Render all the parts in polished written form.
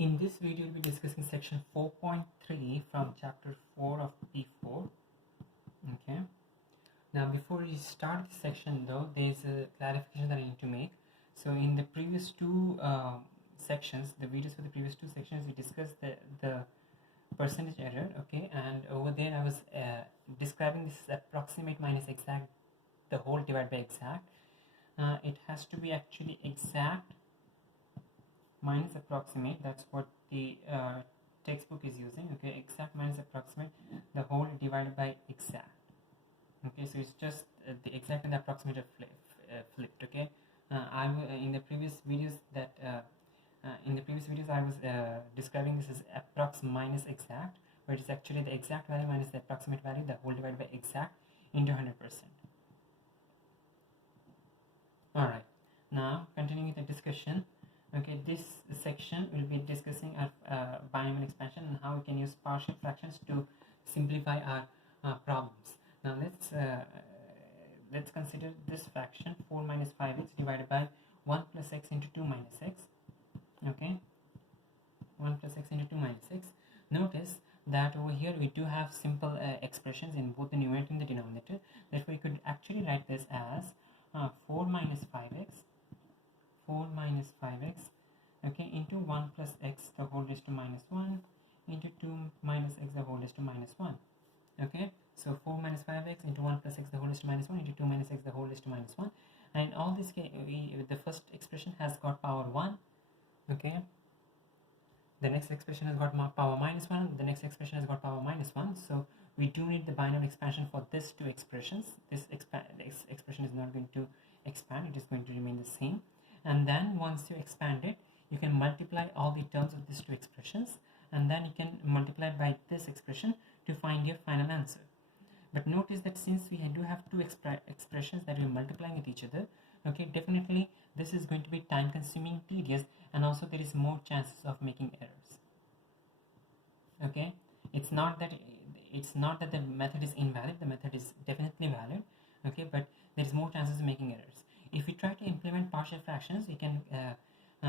In this video, we'll be discussing section 4.3 from chapter 4 of P4. Okay. Now, before we start this section, though, there's a clarification that I need to make. So, in the previous two sections, the videos for the previous two sections, we discussed the percentage error. Okay, and over there, I was describing this as approximate minus exact, the whole divided by exact. It has to be actually exact minus approximate. That's what the textbook is using. Okay, exact minus approximate, the whole divided by exact. Okay, so it's just the exact and the approximate are flipped. Okay, in the previous videos I was describing this as approx minus exact, where it's actually the exact value minus the approximate value, the whole divided by exact into 100%. All right, now continuing with the discussion. Okay, this section will be discussing our binomial expansion and how we can use partial fractions to simplify our problems. Now let's consider this fraction 4 minus 5x divided by 1 plus x into 2 minus x. Okay, 1 plus x into 2 minus x. Notice that over here we do have simple expressions in both the numerator and the denominator. Therefore, we could actually write this as 4 minus 5x, okay, into 1 plus x the whole raised to minus 1 into 2 minus x the whole raised to minus 1. Okay, so 4 minus 5x into 1 plus x the whole raised to minus 1 into 2 minus x the whole raised to minus 1. And in all this case, the first expression has got power 1. Okay, the next expression has got power minus 1, the next expression has got power minus 1. So we do need the binomial expansion for these two expressions. This expression is not going to expand, it is going to remain the same. And then once you expand it, you can multiply all the terms of these two expressions, and then you can multiply by this expression to find your final answer. But notice that since we do have two expressions that we're multiplying with each other, okay, definitely this is going to be time consuming, tedious, and also there is more chances of making errors. Okay, it's not that the method is invalid, the method is definitely valid. Okay, but there is more chances of making errors. If we try to implement partial fractions, we can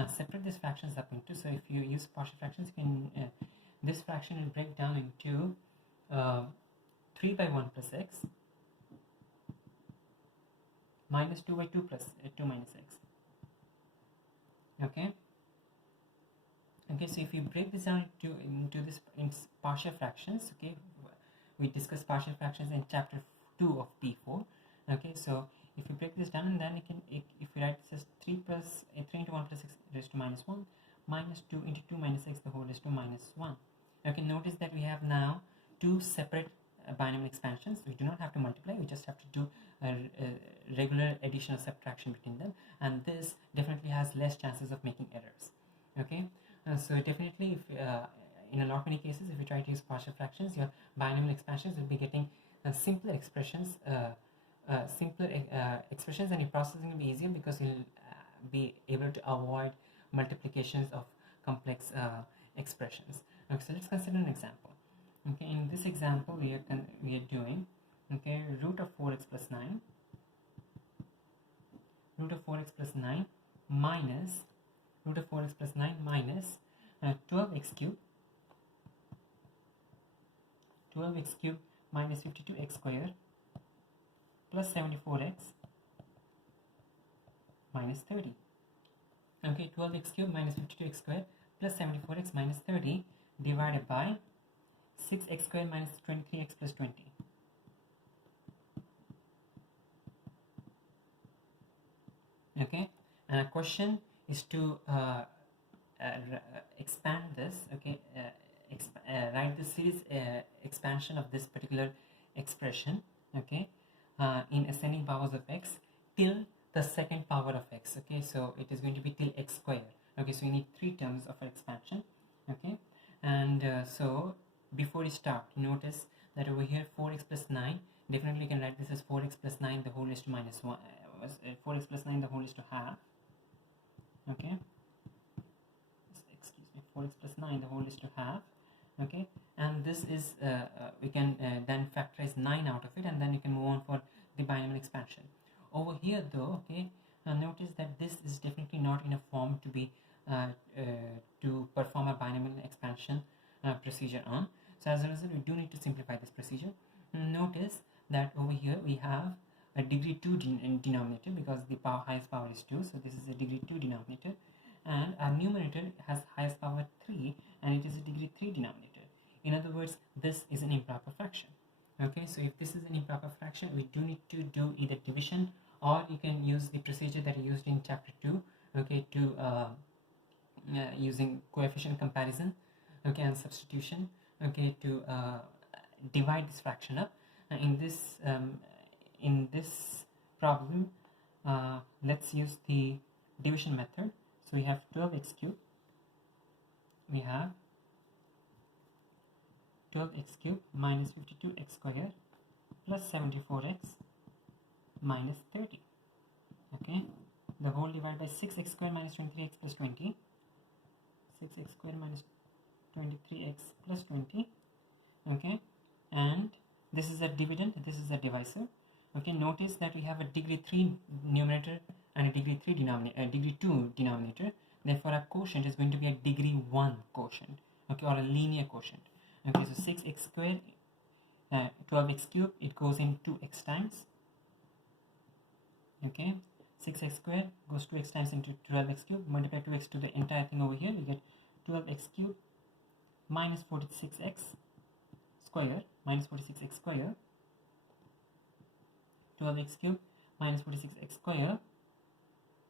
separate these fractions up into. So if you use partial fractions, you can this fraction will break down into 3 by 1 plus x minus 2 by 2 plus 2 minus x. Okay. Okay, so if you break this down into partial fractions, okay, we discussed partial fractions in chapter 2 of P4. Okay, so if you break this down, and then you can, if you write this as 3 into 1 plus x raised to minus 1 minus 2 into 2 minus x the whole raised to minus 1. Okay, notice that we have now two separate binomial expansions. We do not have to multiply, we just have to do a regular addition or subtraction between them, and this definitely has less chances of making errors. Okay, so definitely if in a lot many cases, if you try to use partial fractions, your binomial expansions will be getting simpler expressions, and your processing will be easier because you'll be able to avoid multiplications of complex expressions. Okay, so let's consider an example. Okay, in this example we are doing, okay, root of 4x plus 9 minus root of 4x plus 9 minus 12x cubed minus 52x squared plus 74x minus 30. Okay, 12x cubed minus 52x squared plus 74x minus 30 divided by 6x squared minus 23x plus 20. Okay, and a question is to expand this. Okay, write the series expansion of this particular expression. Okay, in ascending powers of x till the second power of x. Okay, so it is going to be till x squared. Okay, so you need 3 terms of expansion. Okay, and so before you start, notice that over here 4x plus 9, definitely you can write this as 4x plus 9 the whole raised to minus 1, 4x plus 9 the whole raised to half. Okay, excuse me, 4x plus 9 the whole raised to half. Okay, and this is we can then factorize 9 out of it, and then you can move on for the binomial expansion. Over here though, okay, notice that this is definitely not in a form to be to perform perform a binomial expansion procedure on. So as a result, we do need to simplify this procedure. Notice that over here we have a degree 2 denominator because the highest power is 2, so this is a degree 2 denominator, and our numerator has highest power 3 and it is a degree 3 denominator. In other words, this is an improper fraction. Okay, so if this is an improper fraction, we do need to do either division, or you can use the procedure that I used in chapter 2, okay, to using coefficient comparison, okay, and substitution, okay, to divide this fraction up. In this problem, let's use the division method. So we have 12x cubed. We have 12x cubed minus 52x squared plus 74x minus 30. Okay, the whole divided by 6x squared minus 23x plus 20. 6x squared minus 23x plus 20. Okay, and this is a dividend, this is a divisor. Okay, notice that we have a degree 3 numerator and a degree 3 denominator, degree 2 denominator. Therefore, our quotient is going to be a degree 1 quotient, okay, or a linear quotient. Okay, so 6x squared, 12x cubed, it goes in 2x times. Okay, 6x squared goes 2x times into 12x cubed. Multiply 2x to the entire thing over here, we get 12x cubed minus 46x square minus 46x square, 12x cubed minus 46x square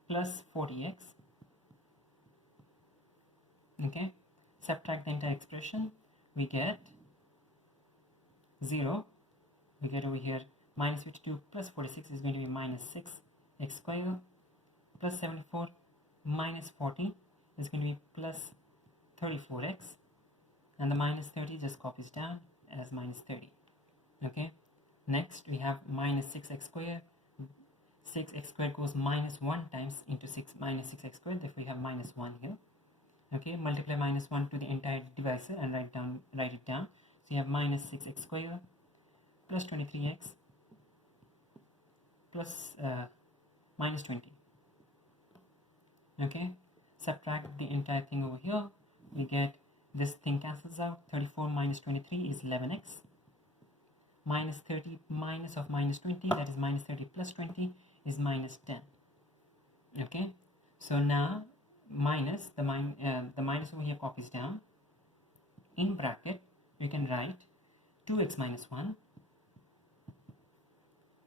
plus 40x. Okay, subtract the entire expression, we get 0. We get over here minus 52 plus 46 is going to be minus 6x square plus 74 minus 40 is going to be plus 34x, and the minus 30 just copies down as minus 30. Okay, next we have minus 6x squared. 6x squared goes minus 1 times into 6 minus 6x squared, therefore we have minus 1 here. Okay, multiply minus 1 to the entire divisor and write it down. So you have minus 6x squared plus 23x plus minus 20. Okay, subtract the entire thing over here, we get this thing cancels out. 34 minus 23 is 11x. Minus 30 minus of minus 20, that is minus 30 plus 20 is minus 10. Okay, so now minus the minus over here copies down. In bracket we can write 2x minus 1,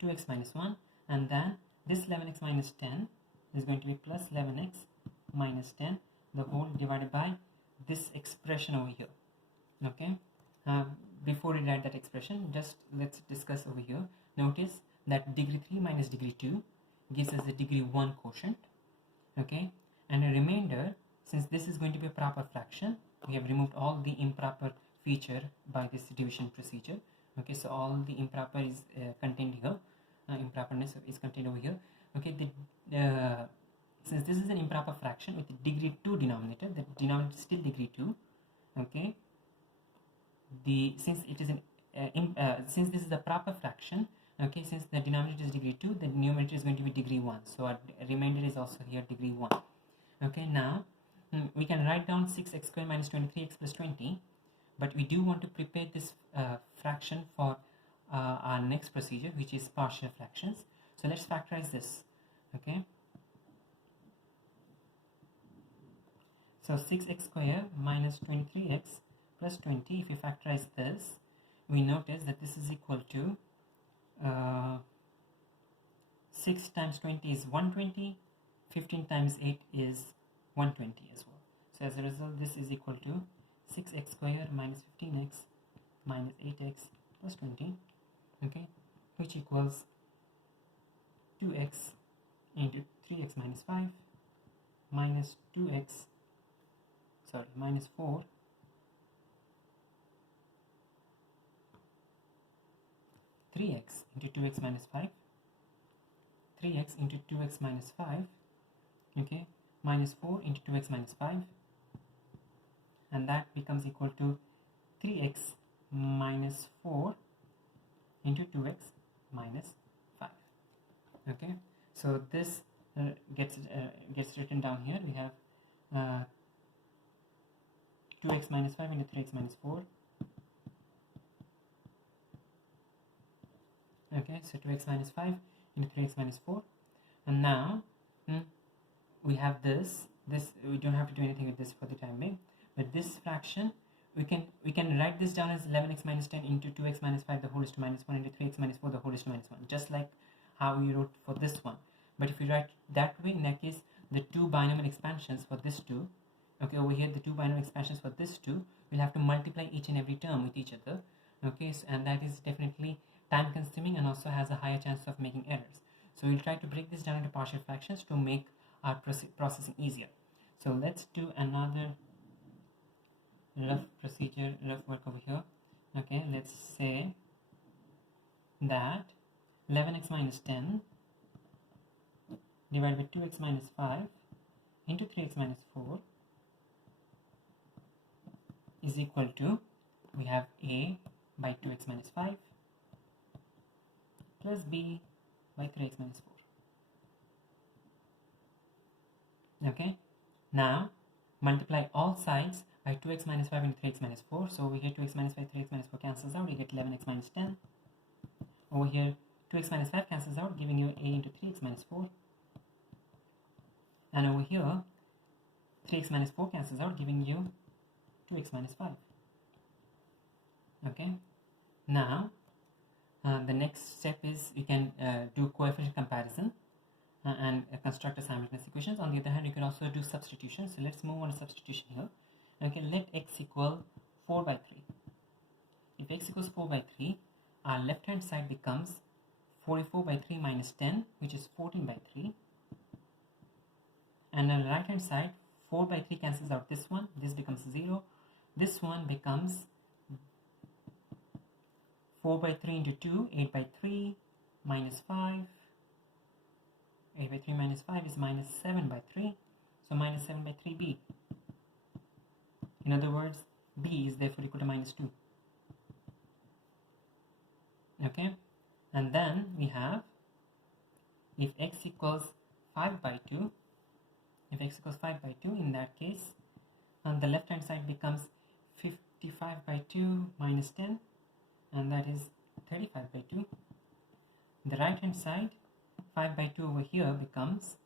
2x minus 1, and then this 11x minus 10 is going to be plus 11x minus 10, the whole divided by this expression over here. Okay, before we write that expression, just let's discuss over here. Notice that degree 3 minus degree 2 gives us a degree 1 quotient. Okay, and a remainder, since this is going to be a proper fraction, we have removed all the improper feature by this division procedure. Okay, so all the improper is contained here, improperness is contained over here. Okay, since this is an improper fraction with degree 2 denominator, the denominator is still degree 2. Okay, since it is since this is a proper fraction, okay, since the denominator is degree 2, the numerator is going to be degree 1, so our remainder is also here degree 1. Okay, now we can write down 6x squared minus 23x plus 20, but we do want to prepare this fraction for our next procedure, which is partial fractions. So let's factorize this. Okay, so 6x squared minus 23x plus 20, if we factorize this, we notice that this is equal to 6 times 20 is 120, 15 times 8 is 120 as well. So as a result, this is equal to 6x squared minus 15x minus 8x plus 20, okay, which equals 2x into 3x minus 5 minus 4 3x into 2x minus 5, 3x into 2x minus 5, okay, minus 4 into 2x minus 5, and that becomes equal to 3x minus 4 into 2x minus 5. Okay, so this gets written down here. We have 2x minus 5 into 3x minus 4. Okay, so 2x minus 5 into 3x minus 4. And now we have this we don't have to do anything with this for the time being, but this fraction we can write this down as 11x minus 10 into 2x minus 5 the whole is to minus 1 into 3x minus 4 the whole is to minus 1, just like how we wrote for this one. But if we write that way, in that case the two binomial expansions for this two, okay, over here the two binomial expansions for this two, we'll have to multiply each and every term with each other. Okay, so, and that is definitely time consuming and also has a higher chance of making errors. So we'll try to break this down into partial fractions to make our processing easier. So let's do another rough work over here. Okay, let's say that 11x minus 10 divided by 2x minus 5 into 3x minus 4 is equal to, we have a by 2x minus 5 plus b by 3x minus 4. Okay, now multiply all sides by 2x minus 5 into 3x minus 4. So over here 2x minus 5, 3x minus 4 cancels out, you get 11x minus 10. Over here 2x minus 5 cancels out, giving you a into 3x minus 4. And over here 3x minus 4 cancels out, giving you 2x minus 5. Okay, now the next step is you can do coefficient comparison and construct a simultaneous equations. On the other hand, you can also do substitution. So let's move on to substitution here. Okay, let x equal 4 by 3. If x equals 4 by 3, our left hand side becomes 44 by 3 minus 10, which is 14 by 3. And on the right hand side, 4 by 3 cancels out this one, this becomes 0. This one becomes 4 by 3 into 2, 8 by 3 minus 5. 8 by 3 minus 5 is minus 7 by 3. So minus 7 by 3b. In other words, b is therefore equal to minus 2. Okay, and then we have, if x equals 5 by 2, in that case, on the left hand side becomes 55 by 2 minus 10, and that is 35 by 2. The right hand side, 5 by 2 over here becomes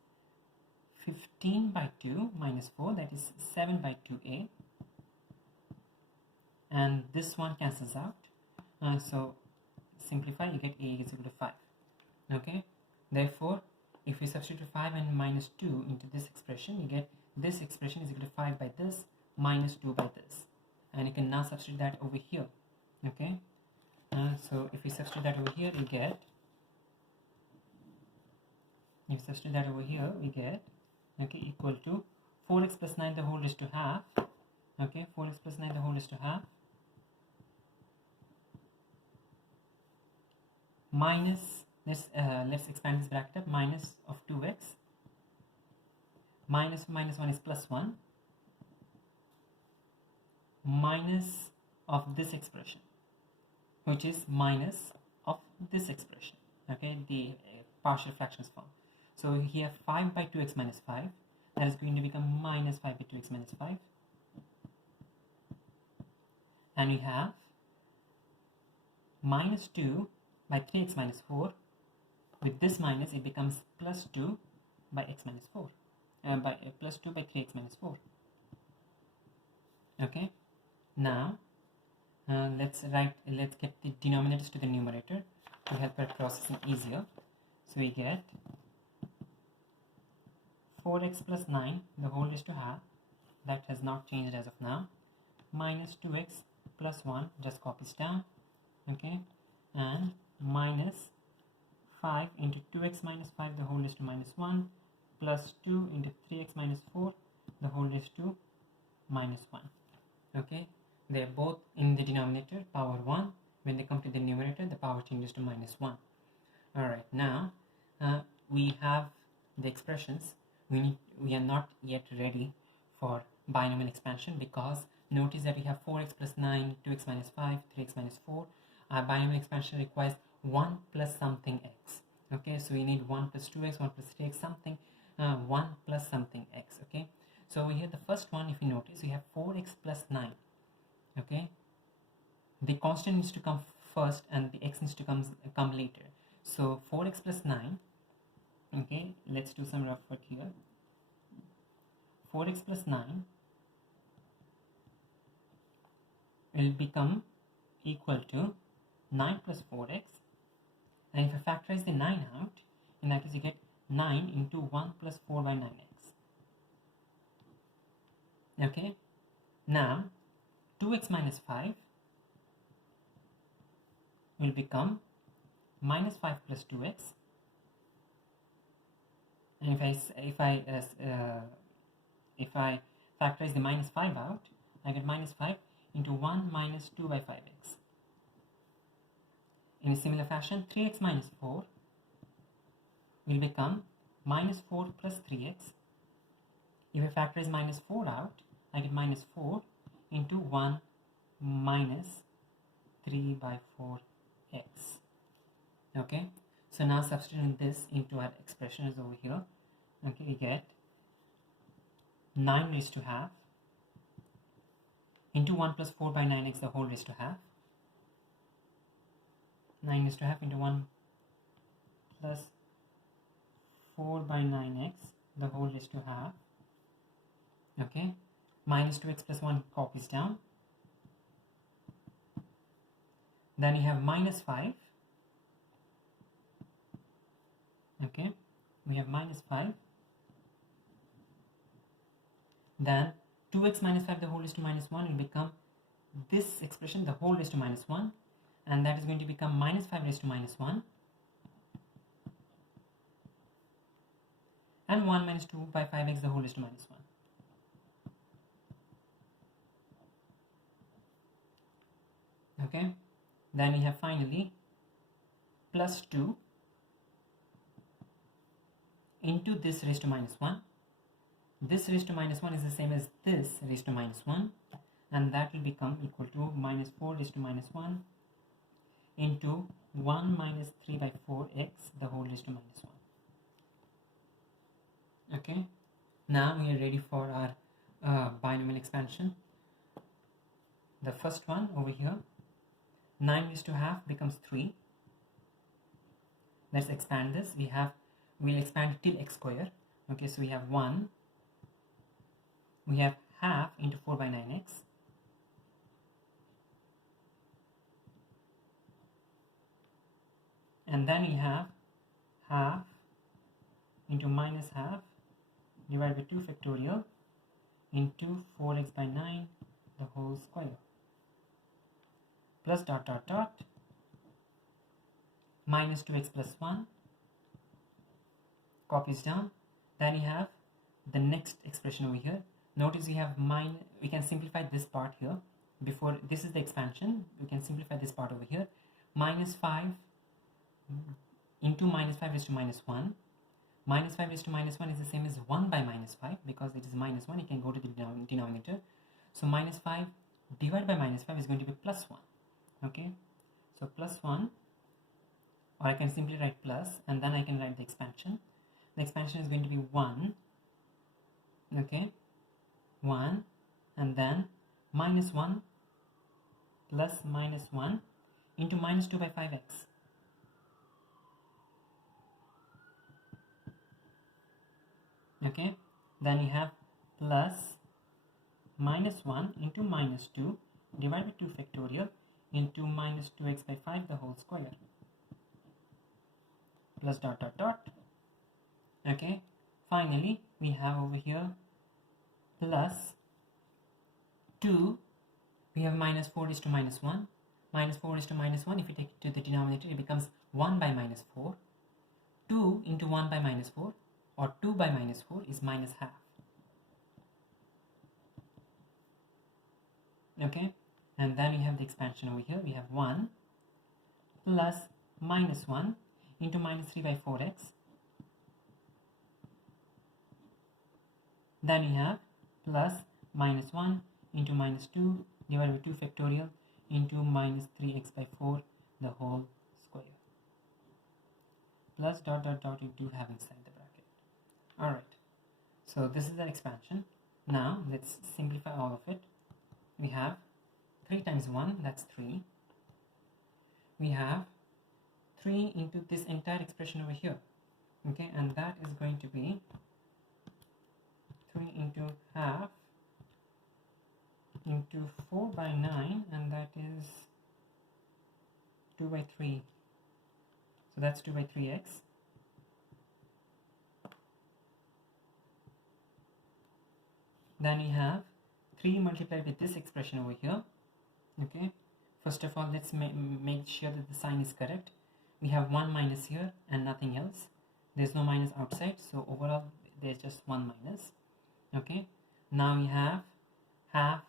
15 by 2 minus 4, that is 7 by 2a. And this one cancels out. So simplify, you get a is equal to 5. Okay, therefore if we substitute 5 and minus 2 into this expression, you get this expression is equal to 5 by this minus 2 by this. And you can now substitute that over here. Okay, so if we substitute that over here, we get, okay, equal to 4x plus 9 the whole raised to half. Okay, 4x plus 9 the whole raised to half minus, let's expand this bracket up, minus of 2x, minus 1 is plus 1, minus of this expression, which is minus of this expression. Okay, the partial fractions form. So here 5 by 2x minus 5, that is going to become minus 5 by 2x minus 5. And we have minus 2 by 3x minus 4. With this minus, it becomes plus 2 by x minus 4. Plus 2 by 3x minus 4. Okay. Now, let's get the denominators to the numerator to help our processing easier. So we get 4x plus 9 the whole raised to half, that has not changed as of now, minus 2x plus 1 just copies down. Okay, and minus 5 into 2x minus 5 the whole raised to minus 1 plus 2 into 3x minus 4 the whole raised to minus 1. Okay, they are both in the denominator power 1. When they come to the numerator, the power changes to minus 1. Alright, now we have the expressions. We are not yet ready for binomial expansion, because notice that we have 4x plus 9, 2x minus 5, 3x minus 4. Our binomial expansion requires 1 plus something x. Okay, so we need 1 plus 2x, 1 plus 3x, something, 1 plus something x. Okay, So over here, the first one, if you notice, we have 4x plus 9. Okay, the constant needs to come first and the x needs to come later. So 4x plus 9. Okay, let's do some rough work here. 4x plus 9 will become equal to 9 plus 4x, and if I factorize the 9 out, in that case you get 9 into 1 plus 4 by 9x. Okay, now 2x minus 5 will become minus 5 plus 2x, and if I factorize the minus 5 out, I get minus 5 into 1 minus 2 by 5x. In a similar fashion, 3x minus 4 will become minus 4 plus 3x. If I factorize minus 4 out, I get minus 4 into 1 minus 3 by 4x. Okay, so now substituting this into our expression is over here. Okay, we get 9 raised to half into 1 plus 4 by 9x the whole raised to half. 9 raised to half into 1 plus 4 by 9x the whole raised to half. Okay, minus 2x plus 1 copies down. Then you have minus 5. Okay, we have minus 5. Then 2x minus 5 the whole raised to minus 1 will become this expression, the whole raised to minus 1, and that is going to become minus 5 raised to minus 1, and 1 minus 2 by 5x the whole raised to minus 1. Okay, then we have finally plus 2 into this raised to minus 1. This raised to minus 1 is the same as this raised to minus 1, and that will become equal to minus 4 raised to minus 1 into 1 minus 3 by 4x the whole raised to minus 1. Okay, now we are ready for our binomial expansion. The first one over here, 9 raised to half becomes 3. Let's expand this. We'll expand it till x square. Okay, so we have 1. We have half into 4 by 9x. And then we have half into minus half divided by 2 factorial into 4x by 9 the whole square, plus dot dot dot minus 2x plus 1 copies down. Then you have the next expression over here. Notice we have we can simplify this part here. Before this is the expansion, we can simplify this part over here. Minus 5 into minus 5 raised to minus 1. Minus 5 raised to minus 1 is the same as 1 by minus 5, because it is minus 1, it can go to the denominator. So minus 5 divided by minus 5 is going to be plus 1. Okay, so plus 1, or I can simply write plus, and then I can write the expansion. The expansion is going to be 1. Okay, 1, and then minus 1 plus minus 1 into minus 2 by 5x. Okay, then you have plus minus 1 into minus 2 divided by 2 factorial into minus 2x by 5 the whole square, plus dot dot dot. Okay, finally we have over here plus 2. We have minus 4 is to minus 1. Minus 4 is to minus 1, if you take it to the denominator, it becomes 1 by minus 4. 2 into 1 by minus 4, or 2 by minus 4, is minus half. Okay, and then we have the expansion over here. We have 1 plus minus 1 into minus 3 by 4x. Then we have plus minus 1 into minus 2 divided by 2 factorial into minus 3x by 4 the whole square, plus dot dot dot you do have inside the bracket. Alright, so this is the expansion. Now let's simplify all of it. We have 3 times 1, that's 3. We have 3 into this entire expression over here, okay, and that is going to be 3 into half into 4 by 9, and that is 2 by 3. So that's 2 by 3x. Then we have 3 multiplied with this expression over here, okay. First of all, let's make sure that the sign is correct. We have 1 minus here and nothing else. There's no minus outside, so overall there's just 1 minus, okay. Now we have half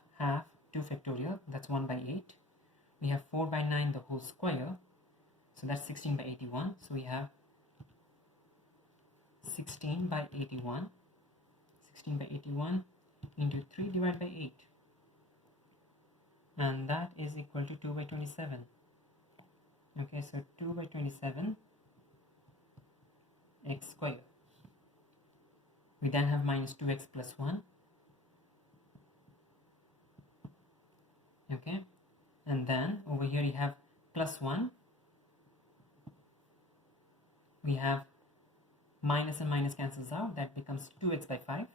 2 factorial, that's 1 by 8. We have 4 by 9 the whole square, so that's 16 by 81. So we have 16 by 81 into 3 divided by 8, and that is equal to 2 by 27. Okay, so 2 by 27 x squared. We then have minus 2x plus 1, okay, and then over here you have plus 1. We have minus and minus cancels out, that becomes 2x by 5.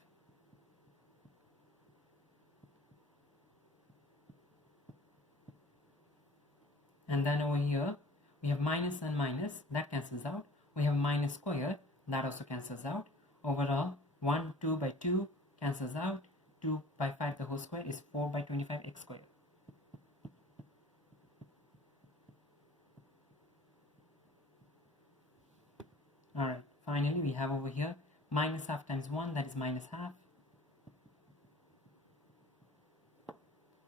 And then over here we have minus and minus, that cancels out. We have minus squared, that also cancels out. Overall 1 2 by 2 cancels out. 2 by 5 the whole square is 4 by 25 x squared. Alright, finally we have over here minus half times 1, that is minus half.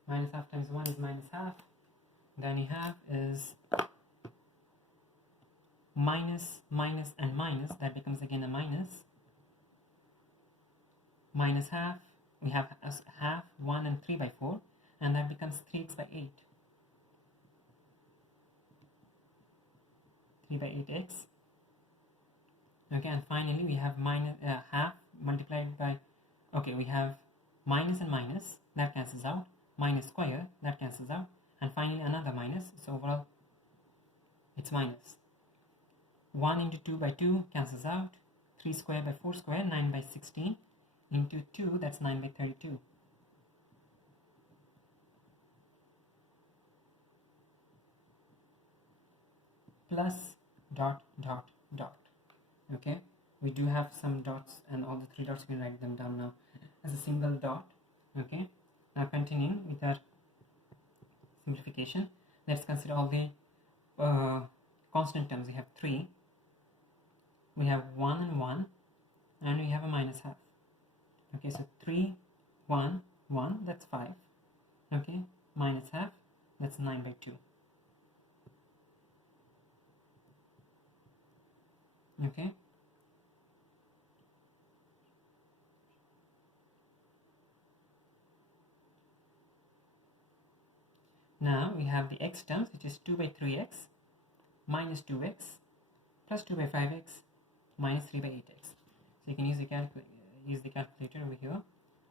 Minus half times 1 is minus half. Then we have is minus, minus and minus, that becomes again a minus. Minus half, we have as half, 1 and 3 by 4, and that becomes 3x by 8. 3 by 8x. Okay, and finally we have minus half multiplied by, okay, we have minus and minus, that cancels out. Minus square, that cancels out. And finally another minus, so overall it's minus. 1 into 2 by 2 cancels out. 3 square by 4 square, 9 by 16. Into 2, that's 9 by 32. Plus dot dot dot. Okay, we do have some dots, and all the 3 dots, we can write them down now as a single dot. Okay, now continuing with our simplification, let's consider all the constant terms. We have 3, we have 1 and 1, and we have a minus half. Okay, so 3 1 1, that's 5. Okay, minus half, that's 9 by 2. Okay, now we have the x terms, which is 2 by 3x minus 2x plus 2 by 5x minus 3 by 8x. So you can use the calculator over here.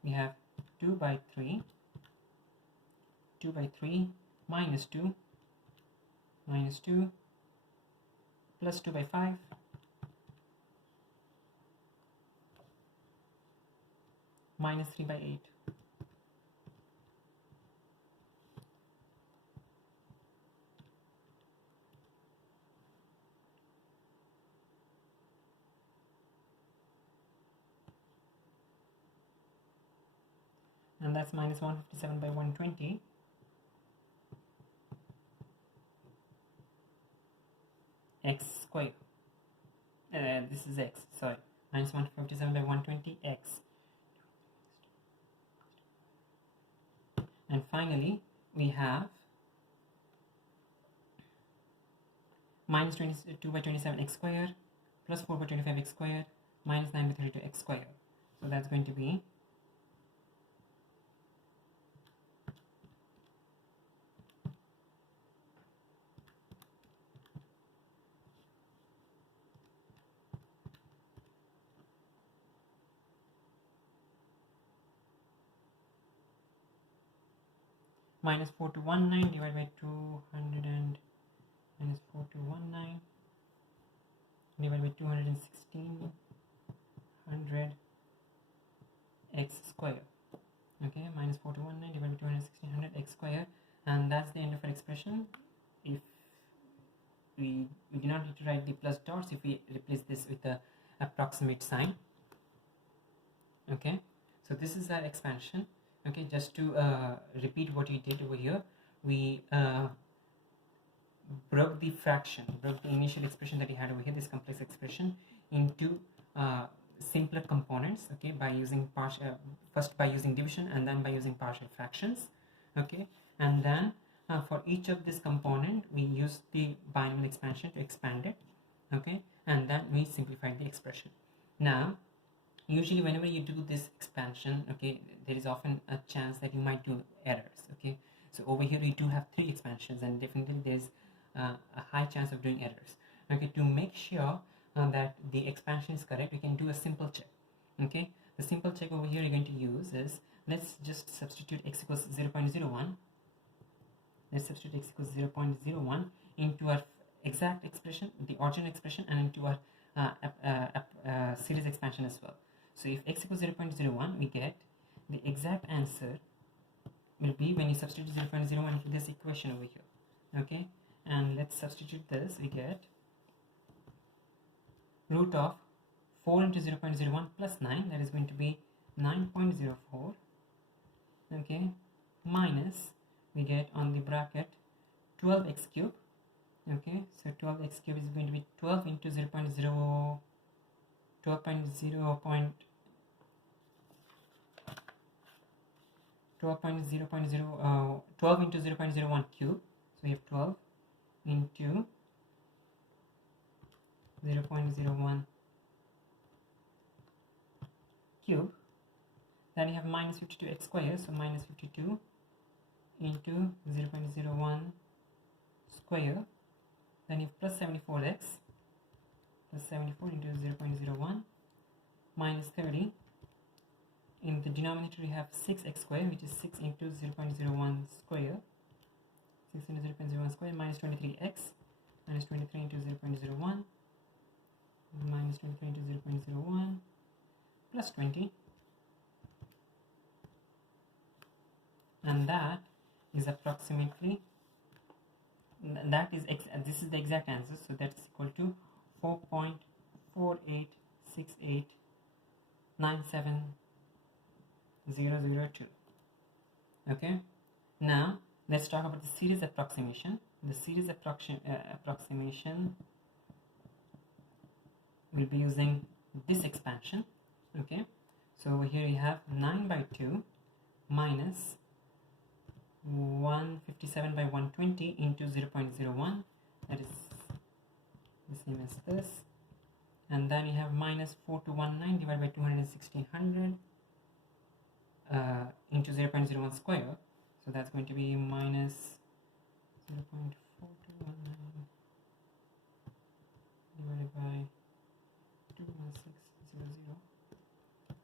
We have 2 by 3 minus 2 plus 2 by 5 minus 3 by 8. And that's minus 157 by 120. X squared. This is x, sorry. Minus 157 by 120 x. And finally, we have minus 22 by 27 x squared plus 4 by 25 x squared minus 9 by 32 x squared. So that's going to be minus 4219 divided by 200 and minus 4219 divided by 21600 x square. Okay, minus 4219 divided by 21600 x square, and that's the end of our expression. If we do not need to write the plus dots if we replace this with the approximate sign. Okay, so this is our expansion. Okay, just to repeat what we did over here, we broke the initial expression that we had over here, this complex expression, into simpler components. Okay, by using first by using division and then by using partial fractions. Okay, and then for each of this component we use the binomial expansion to expand it. Okay, and then we simplified the expression. Now usually whenever you do this expansion, okay, there is often a chance that you might do errors. Okay, so over here we do have 3 expansions, and definitely there's a high chance of doing errors. Okay, to make sure that the expansion is correct, we can do a simple check. Okay, the simple check over here you're going to use is, let's just substitute x equals 0.01. Let's substitute x equals 0.01 into our exact expression, the original expression, and into our series expansion as well. So if x equals 0.01, we get the exact answer will be, when you substitute 0.01 into this equation over here. Okay, and let's substitute this, we get root of 4 into 0.01 plus 9, that is going to be 9.04. Okay, minus, we get on the bracket 12x cube. Okay, so 12x cube is going to be 12 into 12 into 0.01 cube. So we have 12 into 0.01 cube. Then you have minus 52x square, so minus 52 into 0.01 square. Then you have plus 74x, plus 74 into 0.01 minus 30. In the denominator we have 6x square, which is 6 into 0.01 square. 6 into 0.01 square minus 23x, minus 23 into 0.01 minus 23 into 0.01 plus 20, and that is approximately, this is the exact answer, so that's equal to 4.486897,002. Okay, now let's talk about the series approximation. The series approximation will be using this expansion. Okay, so over here you have 9 by 2 minus 157 by 120 into 0.01, that is the same as this, and then you have minus 4219 divided by 21600 into 0.01 square, so that's going to be minus 0.4219 divided by 21600,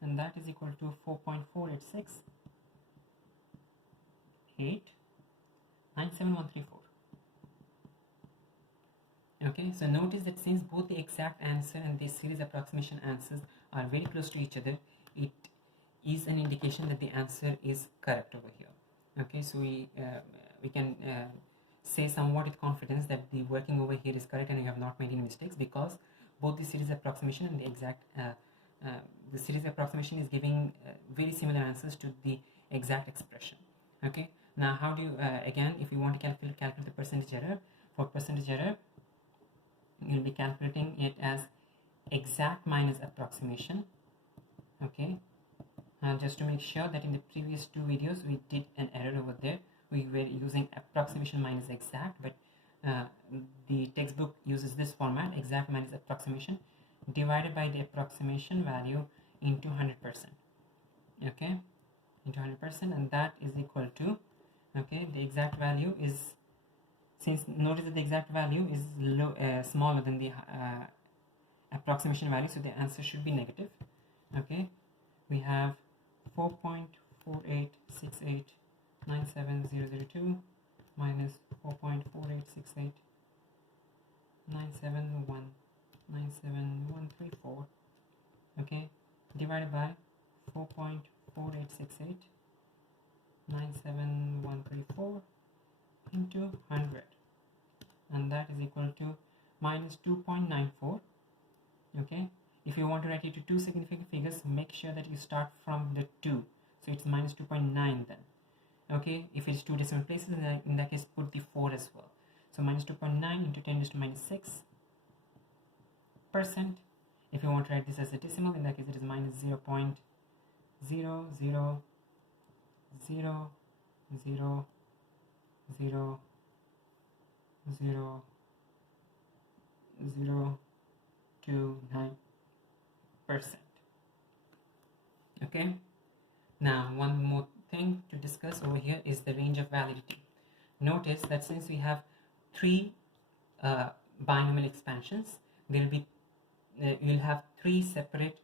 and that is equal to 4.486897,134. Okay, so notice that since both the exact answer and the series approximation answers are very close to each other, it is an indication that the answer is correct over here. Okay, so we can say somewhat with confidence that the working over here is correct and you have not made any mistakes, because both the series approximation and the exact the series approximation is giving very similar answers to the exact expression. Okay, now how do you again, if you want to calculate the percentage error, for percentage error you'll be calculating it as exact minus approximation. Okay, just to make sure that in the previous 2 videos we did an error over there, we were using approximation minus exact, but the textbook uses this format, exact minus approximation divided by the approximation value into 100%. Okay, into 100%, and that is equal to, okay, the exact value is, since notice that the exact value is smaller than the approximation value, so the answer should be negative. Okay, we have 4.4868 97002 minus 4.4868 97134, okay, divided by 4.4868 97134 into 100, and that is equal to minus 2.94. okay, if you want to write it to two significant figures, make sure that you start from the 2, so it's minus 2.9 then. Okay, if it's two decimal places, in that case put the 4 as well. So minus 2.9 into 10 raised to minus 6%. If you want to write this as a decimal, in that case it is minus 0.000000029%. Okay, now one more thing to discuss over here is the range of validity. Notice that since we have three binomial expansions, there will be you'll have three separate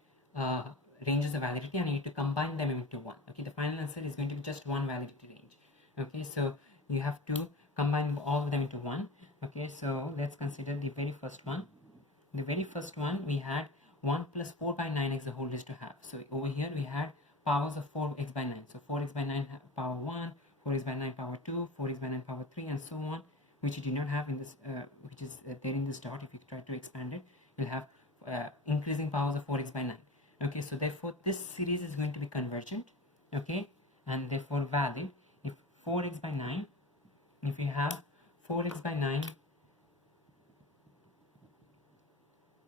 ranges of validity, and you need to combine them into one. Okay, the final answer is going to be just one validity range. Okay, so you have to combine all of them into one. Okay, so let's consider the very first one. The very first one, we had 1 plus 4 by 9x the whole raised to half. So over here we had powers of 4x by 9. So 4x by 9 power 1, 4x by 9 power 2, 4x by 9 power 3, and so on, which you do not have in this, which is there in this dot. If you try to expand it, you'll have increasing powers of 4x by 9. Okay, so therefore this series is going to be convergent. Okay, and therefore valid if 4x by 9, if you have 4x by 9,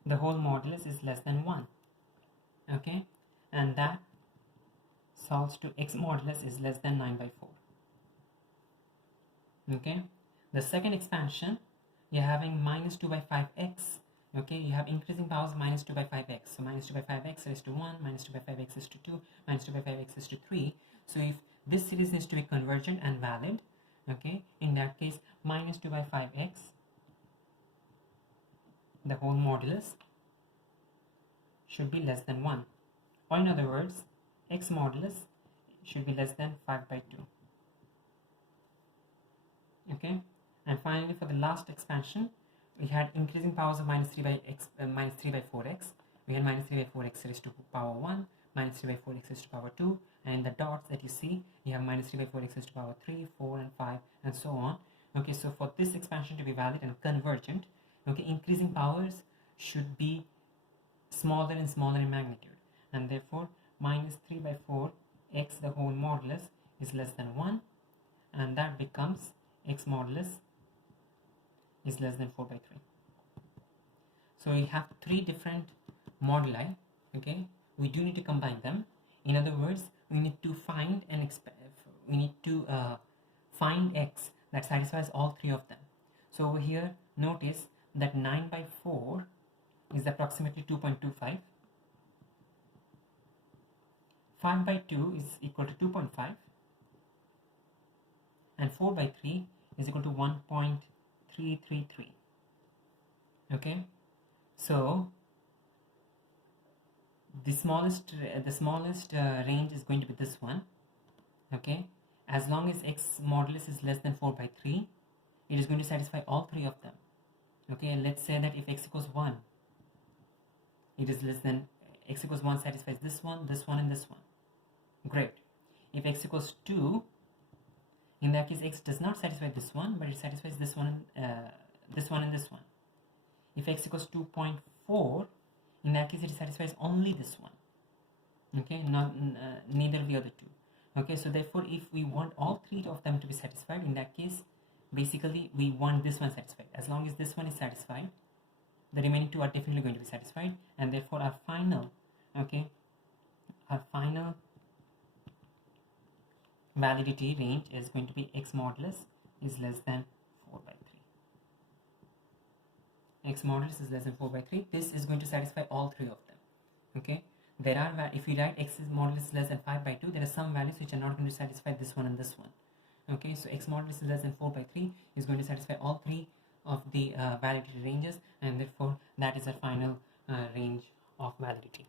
the whole modulus is less than 1. Okay, and that solves to x modulus is less than 9 by 4. Okay, the second expansion, you're having minus 2 by 5x. Okay, you have increasing powers minus 2 by 5x. So minus 2 by 5x is to 1, minus 2 by 5x is to 2, minus 2 by 5x is to 3. So if this series needs to be convergent and valid, okay, in that case minus 2 by 5x, the whole modulus should be less than 1. Or in other words, x modulus should be less than 5 by 2. Okay, and finally for the last expansion, we had increasing powers of minus 3 by 4x. We had minus 3 by 4x raised to power 1, minus 3 by 4x raised to power 2, and in the dots that you see, you have minus 3 by 4x raised to power 3, 4, and 5, and so on. Okay, so for this expansion to be valid and convergent, okay, increasing powers should be smaller and smaller in magnitude, and therefore minus 3 by 4x the whole modulus is less than 1, and that becomes x modulus is less than 4 by 3. So we have three different moduli. Okay, we do need to combine them. In other words, we need to find find x that satisfies all three of them. So over here, notice that 9 by 4 is approximately 2.25. 5 by 2 is equal to 2.5, and 4 by 3 is equal to 1.333. Okay, so the smallest range is going to be this one. Okay, as long as x modulus is less than 4 by 3, it is going to satisfy all three of them. Okay, let's say that if x equals 1, it is less than, x equals 1 satisfies this one, and this one. Great. If x equals 2, in that case x does not satisfy this one, but it satisfies this one, and this one. If x equals 2.4, in that case it satisfies only this one. Okay, not neither of the other two. Okay, so therefore if we want all three of them to be satisfied, in that case basically we want this one satisfied. As long as this one is satisfied, the remaining two are definitely going to be satisfied, and therefore our final validity range is going to be x modulus is less than 4 by 3. X modulus is less than 4 by 3. This is going to satisfy all three of them. Okay, there are, if we write x modulus is less than 5 by 2, there are some values which are not going to satisfy this one and this one. Okay, so x modulus is less than 4 by 3 is going to satisfy all three of the validity ranges, and therefore that is our final range of validity.